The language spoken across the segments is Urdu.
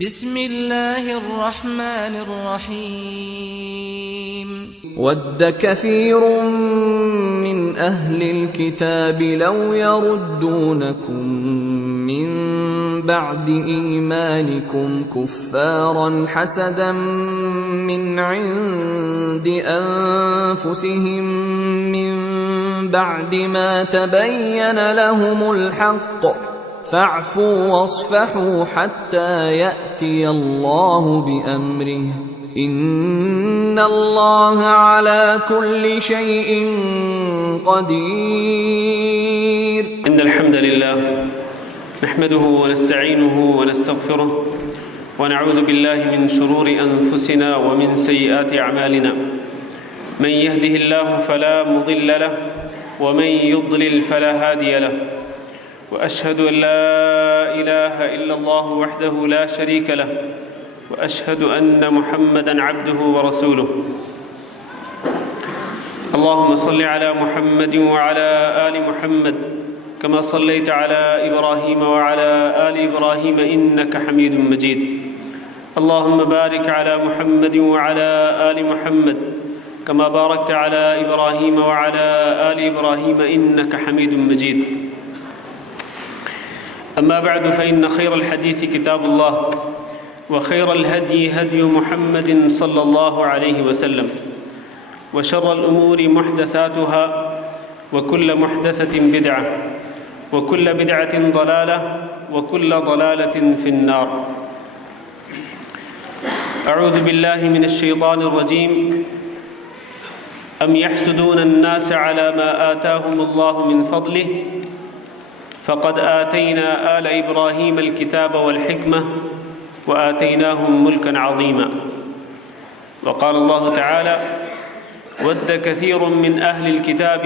بسم الله الرحمن الرحيم ود كثير من أهل الكتاب لو يردونكم من بعد إيمانكم كفارا حسدا من عند أنفسهم من بعد ما تبين لهم الحق فاعفوا واصفحوا حتى يأتي الله بأمره إن الله على كل شيء قدير. إن الحمد لله نحمده ونستعينه ونستغفره ونعوذ بالله من شرور أنفسنا ومن سيئات أعمالنا من يهده الله فلا مضل له ومن يضلل فلا هادي له وأشهد أن لا إله إلا الله وحده لا شريك له وأشهد أن محمدًا عبده ورسوله. اللهم صل على محمد وعلى آل محمد كما صليت على إبراهيم وعلى آل إبراهيم إنك حميد مجيد. اللهم بارك على محمد وعلى آل محمد كما باركت على إبراهيم وعلى آل إبراهيم إنك حميد مجيد. أما بعد فإن خير الحديث كتاب الله وخير الهدي هدي محمد صلى الله عليه وسلم وشر الأمور محدثاتها وكل محدثة بدعة وكل بدعة ضلالة وكل ضلالة في النار. أعوذ بالله من الشيطان الرجيم. أم يحسدون الناس على ما آتاهم الله من فضله فقد آتينا آل إبراهيم الكتاب والحكمة وآتيناهم ملكا عظيما. وقال الله تعالى ود كثير من أهل الكتاب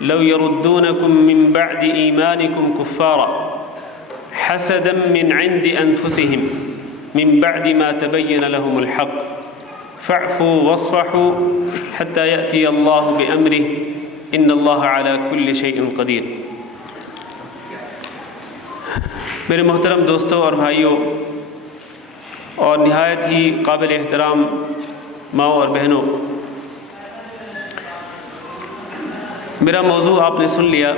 لو يردونكم من بعد إيمانكم كفارا حسدا من عند أنفسهم من بعد ما تبين لهم الحق فاعفوا واصفحوا حتى يأتي الله بأمره إن الله على كل شيء قدير. میرے محترم دوستوں اور بھائیوں اور نہایت ہی قابل احترام ماؤں اور بہنوں، میرا موضوع آپ نے سن لیا،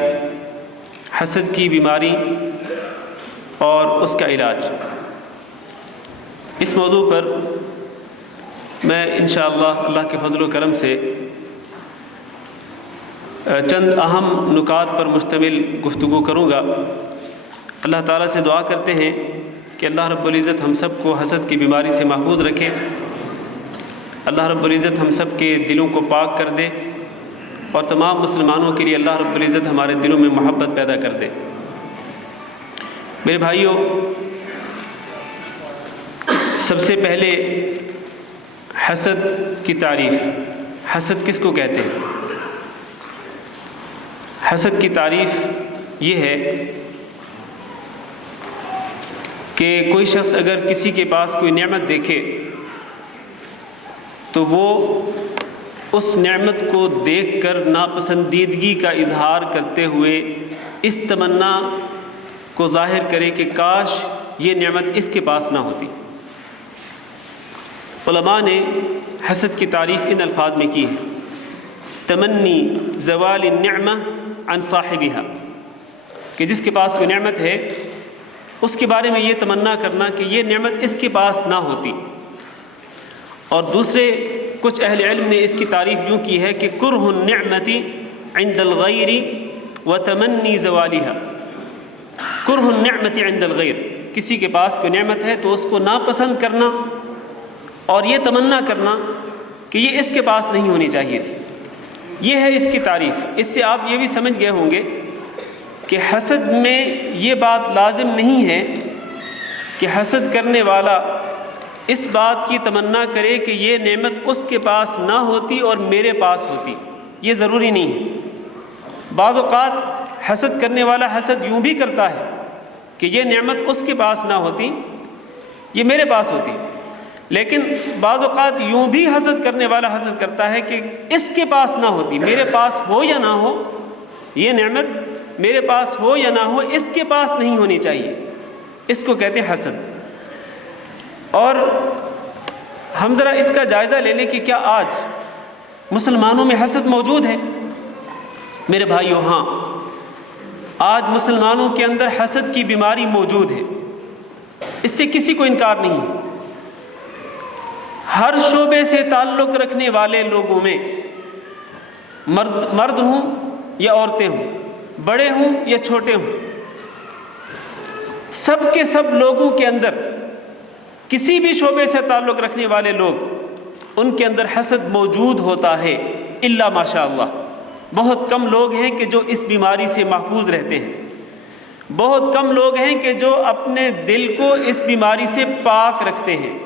حسد کی بیماری اور اس کا علاج. اس موضوع پر میں انشاءاللہ اللہ کے فضل و کرم سے چند اہم نکات پر مشتمل گفتگو کروں گا. اللہ تعالیٰ سے دعا کرتے ہیں کہ اللہ رب العزت ہم سب کو حسد کی بیماری سے محفوظ رکھے. اللہ رب العزت ہم سب کے دلوں کو پاک کر دے اور تمام مسلمانوں کے لیے اللہ رب العزت ہمارے دلوں میں محبت پیدا کر دے. میرے بھائیوں، سب سے پہلے حسد کی تعریف. حسد کس کو کہتے ہیں؟ حسد کی تعریف یہ ہے کہ کوئی شخص اگر کسی کے پاس کوئی نعمت دیکھے تو وہ اس نعمت کو دیکھ کر ناپسندیدگی کا اظہار کرتے ہوئے اس تمنا کو ظاہر کرے کہ کاش یہ نعمت اس کے پاس نہ ہوتی. علماء نے حسد کی تعریف ان الفاظ میں کی ہے: تمنی زوال النعمہ عن صاحبها، کہ جس کے پاس کوئی نعمت ہے اس کے بارے میں یہ تمنا کرنا کہ یہ نعمت اس کے پاس نہ ہوتی. اور دوسرے کچھ اہل علم نے اس کی تعریف یوں کی ہے کہ کرہ النعمت عند الغیر وتمنی زوالها. کرہ النعمت عند الغیر، کسی کے پاس کوئی نعمت ہے تو اس کو ناپسند کرنا اور یہ تمنا کرنا کہ یہ اس کے پاس نہیں ہونی چاہیے تھی. یہ ہے اس کی تعریف. اس سے آپ یہ بھی سمجھ گئے ہوں گے کہ حسد میں یہ بات لازم نہیں ہے کہ حسد کرنے والا اس بات کی تمنا کرے کہ یہ نعمت اس کے پاس نہ ہوتی اور میرے پاس ہوتی. یہ ضروری نہیں ہے. بعض اوقات حسد کرنے والا حسد یوں بھی کرتا ہے کہ یہ نعمت اس کے پاس نہ ہوتی، یہ میرے پاس ہوتی. لیکن بعض اوقات یوں بھی حسد کرنے والا حسد کرتا ہے کہ اس کے پاس نہ ہوتی، میرے پاس ہو یا نہ ہو، یہ نعمت میرے پاس ہو یا نہ ہو اس کے پاس نہیں ہونی چاہیے. اس کو کہتے ہیں حسد. اور ہم ذرا اس کا جائزہ لے لیں کہ کیا آج مسلمانوں میں حسد موجود ہے؟ میرے بھائیو، ہاں، آج مسلمانوں کے اندر حسد کی بیماری موجود ہے، اس سے کسی کو انکار نہیں ہے۔ ہر شعبے سے تعلق رکھنے والے لوگوں میں، مرد ہوں یا عورتیں ہوں، بڑے ہوں یا چھوٹے ہوں، سب کے سب لوگوں کے اندر، کسی بھی شعبے سے تعلق رکھنے والے لوگ، ان کے اندر حسد موجود ہوتا ہے، الا ماشاء اللہ۔ بہت کم لوگ ہیں کہ جو اس بیماری سے محفوظ رہتے ہیں، بہت کم لوگ ہیں کہ جو اپنے دل کو اس بیماری سے پاک رکھتے ہیں،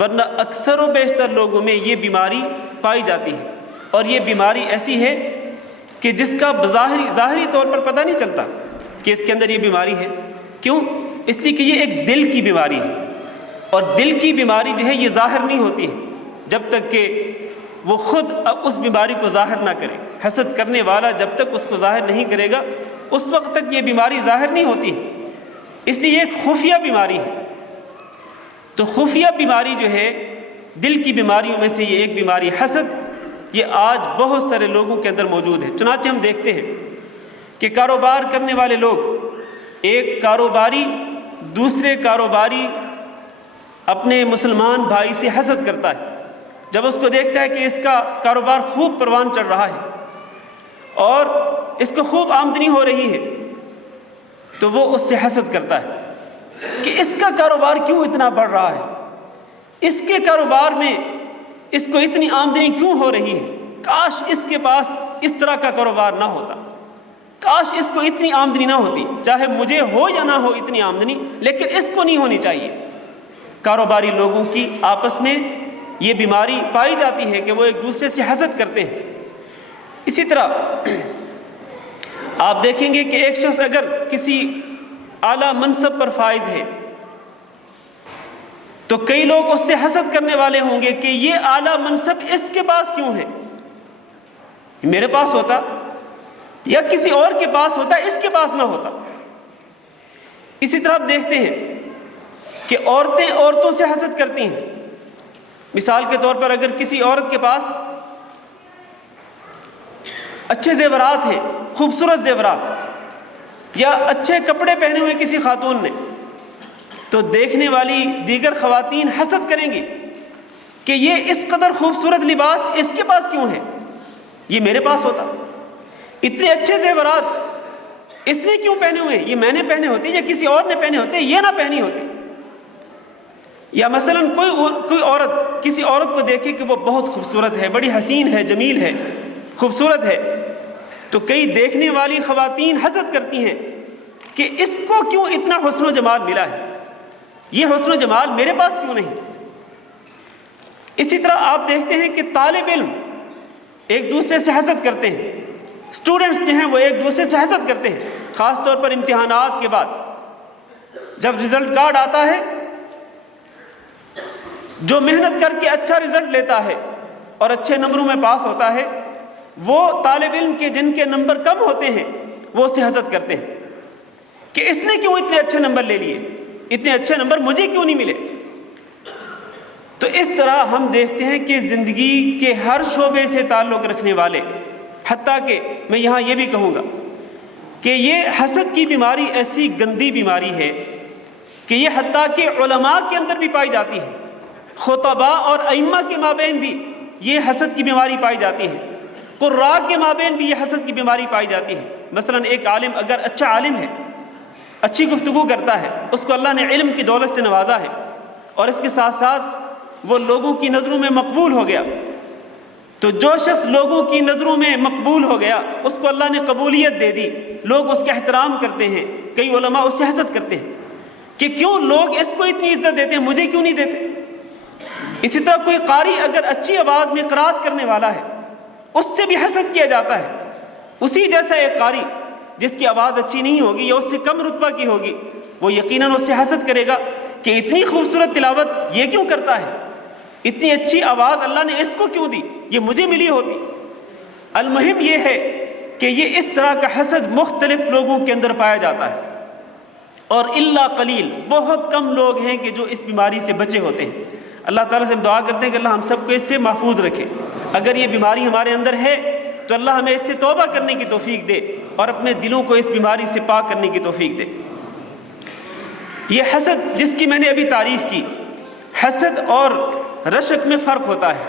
ورنہ اکثر و بیشتر لوگوں میں یہ بیماری پائی جاتی ہے۔ اور یہ بیماری ایسی ہے کہ جس کا ظاہری طور پر پتہ نہیں چلتا کہ اس کے اندر یہ بیماری ہے۔ کیوں؟ اس لیے کہ یہ ایک دل کی بیماری ہے، اور دل کی بیماری جو ہے یہ ظاہر نہیں ہوتی ہے جب تک کہ وہ خود اس بیماری کو ظاہر نہ کرے۔ حسد کرنے والا جب تک اس کو ظاہر نہیں کرے گا، اس وقت تک یہ بیماری ظاہر نہیں ہوتی ہے۔ اس لیے یہ ایک خفیہ بیماری ہے۔ تو خفیہ بیماری جو ہے دل کی بیماریوں میں سے یہ ایک بیماری حسد، یہ آج بہت سارے لوگوں کے اندر موجود ہے۔ چنانچہ ہم دیکھتے ہیں کہ کاروبار کرنے والے لوگ، ایک کاروباری دوسرے کاروباری اپنے مسلمان بھائی سے حسد کرتا ہے۔ جب اس کو دیکھتا ہے کہ اس کا کاروبار خوب پروان چڑھ رہا ہے اور اس کو خوب آمدنی ہو رہی ہے، تو وہ اس سے حسد کرتا ہے کہ اس کا کاروبار کیوں اتنا بڑھ رہا ہے، اس کے کاروبار میں اس کو اتنی آمدنی کیوں ہو رہی ہے، کاش اس کے پاس اس طرح کا کاروبار نہ ہوتا، کاش اس کو اتنی آمدنی نہ ہوتی، چاہے مجھے ہو یا نہ ہو اتنی آمدنی، لیکن اس کو نہیں ہونی چاہیے۔ کاروباری لوگوں کی آپس میں یہ بیماری پائی جاتی ہے کہ وہ ایک دوسرے سے حسد کرتے ہیں۔ اسی طرح آپ دیکھیں گے کہ ایک شخص اگر کسی اعلیٰ منصب پر فائز ہے تو کئی لوگ اس سے حسد کرنے والے ہوں گے کہ یہ اعلیٰ منصب اس کے پاس کیوں ہے، میرے پاس ہوتا یا کسی اور کے پاس ہوتا، اس کے پاس نہ ہوتا۔ اسی طرح آپ دیکھتے ہیں کہ عورتیں عورتوں سے حسد کرتی ہیں۔ مثال کے طور پر اگر کسی عورت کے پاس اچھے زیورات ہیں، خوبصورت زیورات، یا اچھے کپڑے پہنے ہوئے کسی خاتون نے، تو دیکھنے والی دیگر خواتین حسد کریں گی کہ یہ اس قدر خوبصورت لباس اس کے پاس کیوں ہے، یہ میرے پاس ہوتا۔ اتنے اچھے زیورات اس نے کیوں پہنے ہوئے، یہ میں نے پہنے ہوتے یا کسی اور نے پہنے ہوتے، یہ نہ پہنی ہوتی۔ یا مثلا کوئی عورت کسی عورت کو دیکھے کہ وہ بہت خوبصورت ہے، بڑی حسین ہے، جمیل ہے، خوبصورت ہے، تو کئی دیکھنے والی خواتین حسد کرتی ہیں کہ اس کو کیوں اتنا حسن و جمال ملا ہے، یہ حسن و جمال میرے پاس کیوں نہیں۔ اسی طرح آپ دیکھتے ہیں کہ طالب علم ایک دوسرے سے حسد کرتے ہیں، اسٹوڈنٹس جو ہیں وہ ایک دوسرے سے حسد کرتے ہیں، خاص طور پر امتحانات کے بعد جب رزلٹ کارڈ آتا ہے، جو محنت کر کے اچھا رزلٹ لیتا ہے اور اچھے نمبروں میں پاس ہوتا ہے، وہ طالب علم کے جن کے نمبر کم ہوتے ہیں وہ اسے حسد کرتے ہیں کہ اس نے کیوں اتنے اچھے نمبر لے لیے، اتنے اچھے نمبر مجھے کیوں نہیں ملے۔ تو اس طرح ہم دیکھتے ہیں کہ زندگی کے ہر شعبے سے تعلق رکھنے والے، حتیٰ کہ میں یہاں یہ بھی کہوں گا کہ یہ حسد کی بیماری ایسی گندی بیماری ہے کہ یہ حتیٰ کہ علماء کے اندر بھی پائی جاتی ہے، خطباء اور ائمہ کے مابین بھی یہ حسد کی بیماری پائی جاتی ہے، قراء کے مابین بھی یہ حسد کی بیماری پائی جاتی ہے۔ مثلا ایک عالم اگر اچھا عالم ہے، اچھی گفتگو کرتا ہے، اس کو اللہ نے علم کی دولت سے نوازا ہے، اور اس کے ساتھ ساتھ وہ لوگوں کی نظروں میں مقبول ہو گیا، تو جو شخص لوگوں کی نظروں میں مقبول ہو گیا اس کو اللہ نے قبولیت دے دی، لوگ اس کا احترام کرتے ہیں۔ کئی علماء اس سے حسد کرتے ہیں کہ کیوں لوگ اس کو اتنی عزت دیتے ہیں، مجھے کیوں نہیں دیتے۔ اسی طرح کوئی قاری اگر اچھی آواز میں قرات کرنے والا ہے، اس سے بھی حسد کیا جاتا ہے۔ اسی جیسا ایک قاری جس کی آواز اچھی نہیں ہوگی یا اس سے کم رتبہ کی ہوگی، وہ یقیناً اس سے حسد کرے گا کہ اتنی خوبصورت تلاوت یہ کیوں کرتا ہے، اتنی اچھی آواز اللہ نے اس کو کیوں دی، یہ مجھے ملی ہوتی۔ المہم یہ ہے کہ یہ اس طرح کا حسد مختلف لوگوں کے اندر پایا جاتا ہے، اور الا قلیل، بہت کم لوگ ہیں کہ جو اس بیماری سے بچے ہوتے ہیں۔ اللہ تعالیٰ سے ہم دعا کرتے ہیں کہ اللہ ہم سب کو اس سے محفوظ رکھے۔ اگر یہ بیماری ہمارے اندر ہے تو اللہ ہمیں اس سے توبہ کرنے کی توفیق دے اور اپنے دلوں کو اس بیماری سے پاک کرنے کی توفیق دے۔ یہ حسد جس کی میں نے ابھی تعریف کی، حسد اور رشک میں فرق ہوتا ہے۔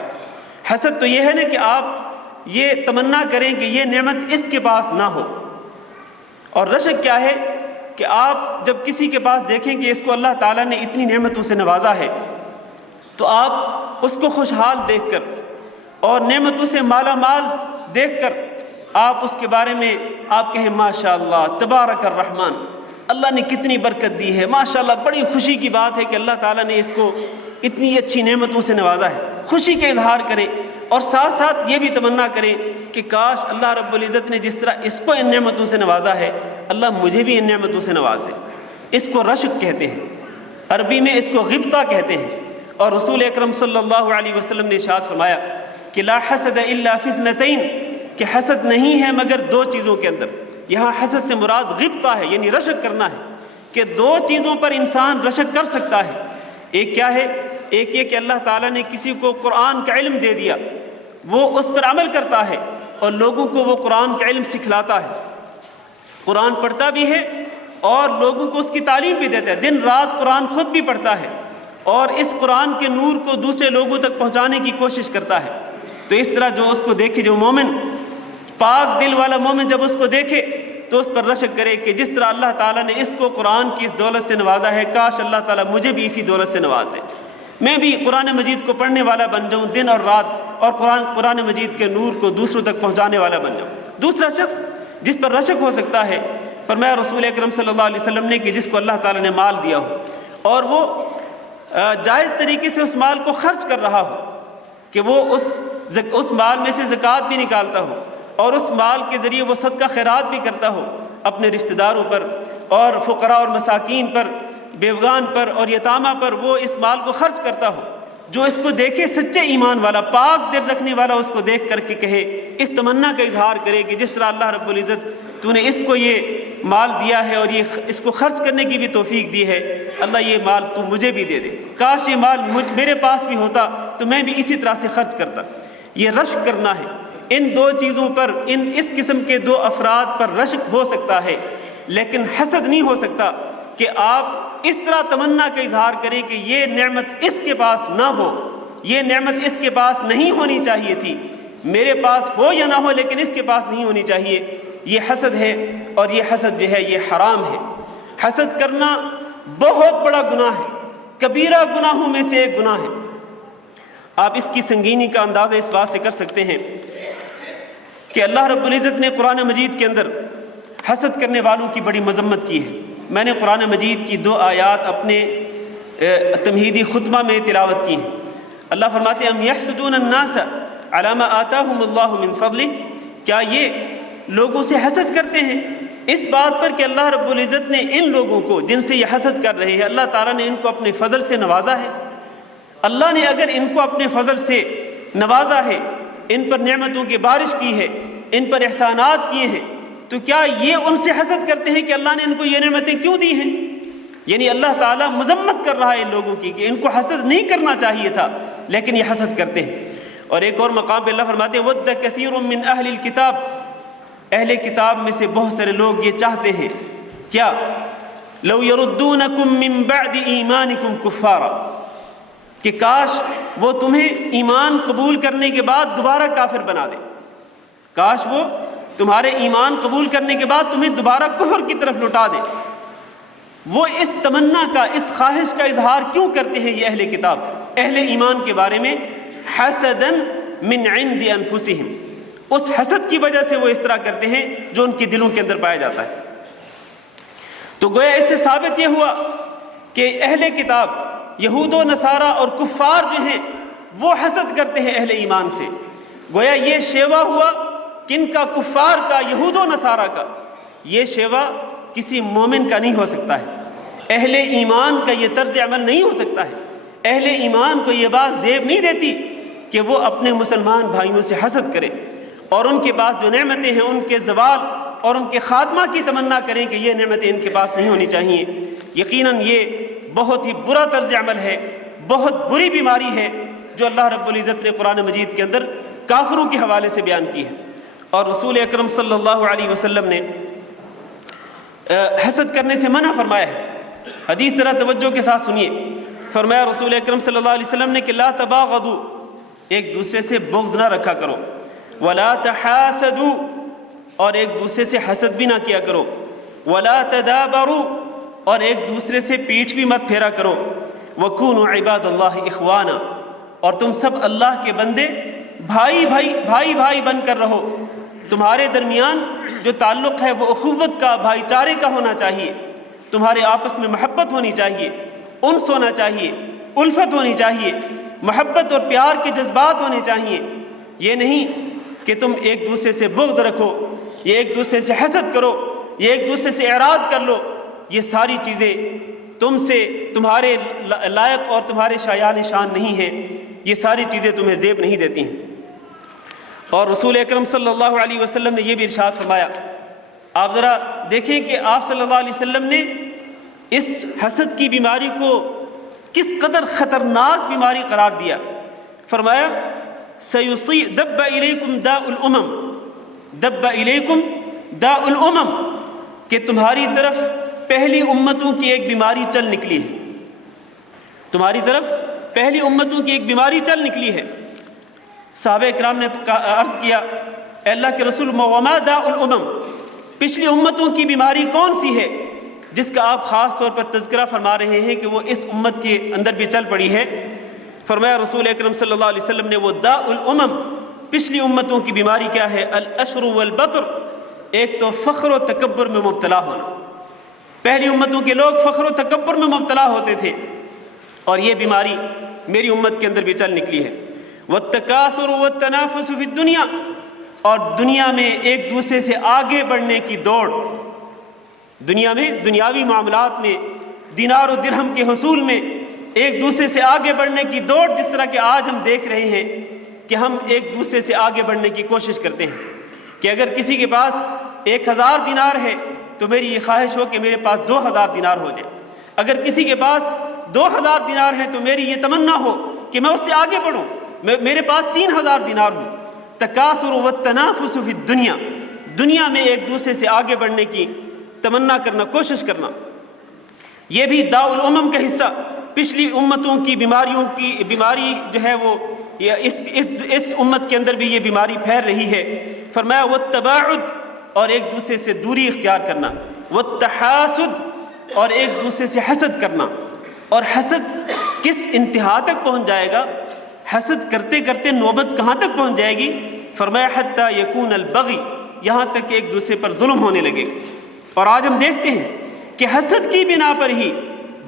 حسد تو یہ ہے نا کہ آپ یہ تمنا کریں کہ یہ نعمت اس کے پاس نہ ہو، اور رشک کیا ہے کہ آپ جب کسی کے پاس دیکھیں کہ اس کو اللہ تعالیٰ نے اتنی نعمتوں سے نوازا ہے تو آپ اس کو خوشحال دیکھ کر اور نعمتوں سے مالا مال دیکھ کر آپ اس کے بارے میں آپ کہیں ماشاءاللہ تبارک الرحمن، اللہ نے کتنی برکت دی ہے، ماشاءاللہ بڑی خوشی کی بات ہے کہ اللہ تعالیٰ نے اس کو اتنی اچھی نعمتوں سے نوازا ہے۔ خوشی کا اظہار کریں اور ساتھ ساتھ یہ بھی تمنا کریں کہ کاش اللہ رب العزت نے جس طرح اس کو ان نعمتوں سے نوازا ہے اللہ مجھے بھی ان نعمتوں سے نواز دے۔ اس کو رشک کہتے ہیں، عربی میں اس کو غبطہ کہتے ہیں، اور رسول اکرم صلی اللہ علیہ وسلم نے ارشاد فرمایا کہ لا حسد الا فی اثنتین، کہ حسد نہیں ہے مگر دو چیزوں کے اندر۔ یہاں حسد سے مراد غبطہ ہے، یعنی رشک کرنا ہے، کہ دو چیزوں پر انسان رشک کر سکتا ہے۔ ایک کیا ہے؟ ایک یہ کہ اللہ تعالیٰ نے کسی کو قرآن کا علم دے دیا، وہ اس پر عمل کرتا ہے اور لوگوں کو وہ قرآن کا علم سکھلاتا ہے، قرآن پڑھتا بھی ہے اور لوگوں کو اس کی تعلیم بھی دیتا ہے، دن رات قرآن خود بھی پڑھتا ہے اور اس قرآن کے نور کو دوسرے لوگوں تک پہنچانے کی کوشش کرتا ہے۔ تو اس طرح جو اس کو دیکھے، جو مومن پاک دل والا مومن جب اس کو دیکھے تو اس پر رشک کرے کہ جس طرح اللہ تعالیٰ نے اس کو قرآن کی اس دولت سے نوازا ہے، کاش اللہ تعالیٰ مجھے بھی اسی دولت سے نواز دے، میں بھی قرآن مجید کو پڑھنے والا بن جاؤں دن اور رات، اور قرآن مجید کے نور کو دوسروں تک پہنچانے والا بن جاؤں۔ دوسرا شخص جس پر رشک ہو سکتا ہے، فرمایا رسول اکرم صلی اللہ علیہ وسلم نے کہ جس کو اللہ تعالیٰ نے مال دیا ہو اور وہ جائز طریقے سے اس مال کو خرچ کر رہا ہو، کہ وہ اس مال میں سے زکوٰۃ بھی نکالتا ہو اور اس مال کے ذریعے وہ صدقہ خیرات بھی کرتا ہو اپنے رشتہ داروں پر اور فقراء اور مساکین پر، بیوگان پر اور یتامہ پر، وہ اس مال کو خرچ کرتا ہو۔ جو اس کو دیکھے سچے ایمان والا، پاک دل رکھنے والا، اس کو دیکھ کر کے کہے، اس تمنا کا اظہار کرے کہ جس طرح اللہ رب العزت تو نے اس کو یہ مال دیا ہے اور یہ اس کو خرچ کرنے کی بھی توفیق دی ہے، اللہ یہ مال تو مجھے بھی دے دے، کاش یہ مال میرے پاس بھی ہوتا تو میں بھی اسی طرح سے خرچ کرتا۔ یہ رشک کرنا ہے۔ ان دو چیزوں پر، اس قسم کے دو افراد پر رشک ہو سکتا ہے، لیکن حسد نہیں ہو سکتا کہ آپ اس طرح تمنا کا اظہار کریں کہ یہ نعمت اس کے پاس نہ ہو، یہ نعمت اس کے پاس نہیں ہونی چاہیے تھی، میرے پاس ہو یا نہ ہو لیکن اس کے پاس نہیں ہونی چاہیے۔ یہ حسد ہے، اور یہ حسد جو ہے یہ حرام ہے۔ حسد کرنا بہت بڑا گناہ ہے، کبیرہ گناہوں میں سے ایک گناہ ہے۔ آپ اس کی سنگینی کا اندازہ اس بات سے کر سکتے ہیں کہ اللہ رب العزت نے قرآن مجید کے اندر حسد کرنے والوں کی بڑی مذمت کی ہے۔ میں نے قرآن مجید کی 2 آیات اپنے تمہیدی خطبہ میں تلاوت کی ہیں۔ اللہ فرماتے ہیں ام یحسدون الناس علی ما آتاہم اللہ من فضلہ، کیا یہ لوگوں سے حسد کرتے ہیں اس بات پر کہ اللہ رب العزت نے ان لوگوں کو جن سے یہ حسد کر رہے ہیں، اللہ تعالیٰ نے ان کو اپنے فضل سے نوازا ہے۔ اللہ نے اگر ان کو اپنے فضل سے نوازا ہے، ان پر نعمتوں کی بارش کی ہے، ان پر احسانات کیے ہیں، تو کیا یہ ان سے حسد کرتے ہیں کہ اللہ نے ان کو یہ نعمتیں کیوں دی ہیں؟ یعنی اللہ تعالیٰ مذمت کر رہا ہے ان لوگوں کی کہ ان کو حسد نہیں کرنا چاہیے تھا، لیکن یہ حسد کرتے ہیں۔ اور ایک اور مقام پہ اللہ فرماتے ہیں وَدَّ كَثِيرٌ مِّنْ أَهْلِ الْكِتَابِ، اہل کتاب میں سے بہت سارے لوگ یہ چاہتے ہیں، کیا لَوْ يَرُدُّونَكُم مِّن بَعْدِ إِيمَانِكُمْ كُفَّارًا، کہ کاش وہ تمہیں ایمان قبول کرنے کے بعد دوبارہ کافر بنا دے، کاش وہ تمہارے ایمان قبول کرنے کے بعد تمہیں دوبارہ کفر کی طرف لوٹا دے۔ وہ اس تمنا کا، اس خواہش کا اظہار کیوں کرتے ہیں یہ اہل کتاب اہل ایمان کے بارے میں؟ حسداً من عند انفسہم، اس حسد کی وجہ سے وہ اس طرح کرتے ہیں جو ان کے دلوں کے اندر پایا جاتا ہے۔ تو گویا اس سے ثابت یہ ہوا کہ اہل کتاب یہود و نصارہ اور کفار جو ہیں وہ حسد کرتے ہیں اہل ایمان سے۔ گویا یہ شیوا ہوا کن کا؟ کفار کا، یہود و نصارہ کا۔ یہ شیوا کسی مومن کا نہیں ہو سکتا ہے، اہل ایمان کا یہ طرز عمل نہیں ہو سکتا ہے۔ اہل ایمان کو یہ بات زیب نہیں دیتی کہ وہ اپنے مسلمان بھائیوں سے حسد کرے اور ان کے پاس جو نعمتیں ہیں ان کے زوال اور ان کے خاتمہ کی تمنا کریں کہ یہ نعمتیں ان کے پاس نہیں ہونی چاہیے۔ یقیناً یہ بہت ہی برا طرز عمل ہے، بہت بری بیماری ہے جو اللہ رب العزت نے قرآن مجید کے اندر کافروں کے حوالے سے بیان کی ہے۔ اور رسول اکرم صلی اللہ علیہ وسلم نے حسد کرنے سے منع فرمایا ہے۔ حدیث ذرا توجہ کے ساتھ سنیے۔ فرمایا رسول اکرم صلی اللہ علیہ وسلم نے کہ لا تباغضوا، ایک دوسرے سے بغض نہ رکھا کرو، ولا تحاسدوا، اور ایک دوسرے سے حسد بھی نہ کیا کرو، ولا تدابروا، اور ایک دوسرے سے پیٹھ بھی مت پھیرا کرو، وکونوا عباد اللہ اخوانا، اور تم سب اللہ کے بندے بھائی بن کر رہو۔ تمہارے درمیان جو تعلق ہے وہ اخوت کا، بھائی چارے کا ہونا چاہیے، تمہارے آپس میں محبت ہونی چاہیے، انس ہونا چاہیے، الفت ہونی چاہیے، محبت اور پیار کے جذبات ہونے چاہیے۔ یہ نہیں کہ تم ایک دوسرے سے بغض رکھو، یہ ایک دوسرے سے حسد کرو، یہ ایک دوسرے سے اعراض کر لو۔ یہ ساری چیزیں تم سے، تمہارے لائق اور تمہارے شایان شان نہیں ہیں، یہ ساری چیزیں تمہیں زیب نہیں دیتی ہیں۔ اور رسول اکرم صلی اللہ علیہ وسلم نے یہ بھی ارشاد فرمایا، آپ ذرا دیکھیں کہ آپ صلی اللہ علیہ وسلم نے اس حسد کی بیماری کو کس قدر خطرناک بیماری قرار دیا۔ فرمایا دب الیکم داء الامم، دب الیکم داء الامم، کہ تمہاری طرف پہلی امتوں کی ایک بیماری چل نکلی ہے، تمہاری طرف پہلی امتوں کی ایک بیماری چل نکلی ہے۔ صحابہ اکرام نے عرض کیا، اے اللہ کے رسول وما داء الامم، پچھلی امتوں کی بیماری کون سی ہے جس کا آپ خاص طور پر تذکرہ فرما رہے ہیں کہ وہ اس امت کے اندر بھی چل پڑی ہے؟ فرمایا رسول اکرم صلی اللہ علیہ وسلم نے وہ داء الامم، پچھلی امتوں کی بیماری کیا ہے؟ العشر والبطر، ایک تو فخر و تکبر میں مبتلا ہونا۔ پہلی امتوں کے لوگ فخر و تکبر میں مبتلا ہوتے تھے، اور یہ بیماری میری امت کے اندر بھی چل نکلی ہے۔ والتکاثر والتنافس فی الدنیا، اور دنیا میں ایک دوسرے سے آگے بڑھنے کی دوڑ، دنیا میں دنیاوی معاملات میں دینار و درہم کے حصول میں ایک دوسرے سے آگے بڑھنے کی دوڑ، جس طرح کہ آج ہم دیکھ رہے ہیں کہ ہم ایک دوسرے سے آگے بڑھنے کی کوشش کرتے ہیں کہ اگر کسی کے پاس 1000 دینار ہے تو میری یہ خواہش ہو کہ میرے پاس 2000 دینار ہو جائے، اگر کسی کے پاس 2000 دینار ہیں تو میری یہ تمنا ہو کہ میں اس سے آگے بڑھوں، میرے پاس 3000 دینار ہوں۔ تکاثر والتنافس فی الدنیا، دنیا میں ایک دوسرے سے آگے بڑھنے کی تمنا کرنا، کوشش کرنا، یہ بھی داء الامم کا حصہ، پچھلی امتوں کی بیماریوں کی بیماری جو ہے وہ اس امت کے اندر بھی یہ بیماری پھیل رہی ہے۔ فرمایا والتباعد، اور ایک دوسرے سے دوری اختیار کرنا، والتحاسد، اور ایک دوسرے سے حسد کرنا۔ اور حسد کس انتہا تک پہنچ جائے گا؟ حسد کرتے کرتے نوبت کہاں تک پہنچ جائے گی؟ فرمایا حتی یکون البغی، یہاں تک کہ ایک دوسرے پر ظلم ہونے لگے۔ اور آج ہم دیکھتے ہیں کہ حسد کی بنا پر ہی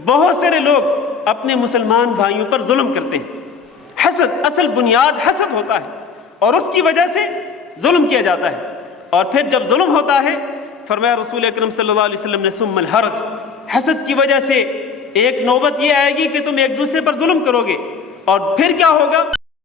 بہت سارے لوگ اپنے مسلمان بھائیوں پر ظلم کرتے ہیں۔ حسد، اصل بنیاد حسد ہوتا ہے، اور اس کی وجہ سے ظلم کیا جاتا ہے۔ اور پھر جب ظلم ہوتا ہے، فرمایا رسول اکرم صلی اللہ علیہ وسلم نے ثم الحرج، حسد کی وجہ سے ایک نوبت یہ آئے گی کہ تم ایک دوسرے پر ظلم کرو گے، اور پھر کیا ہوگا؟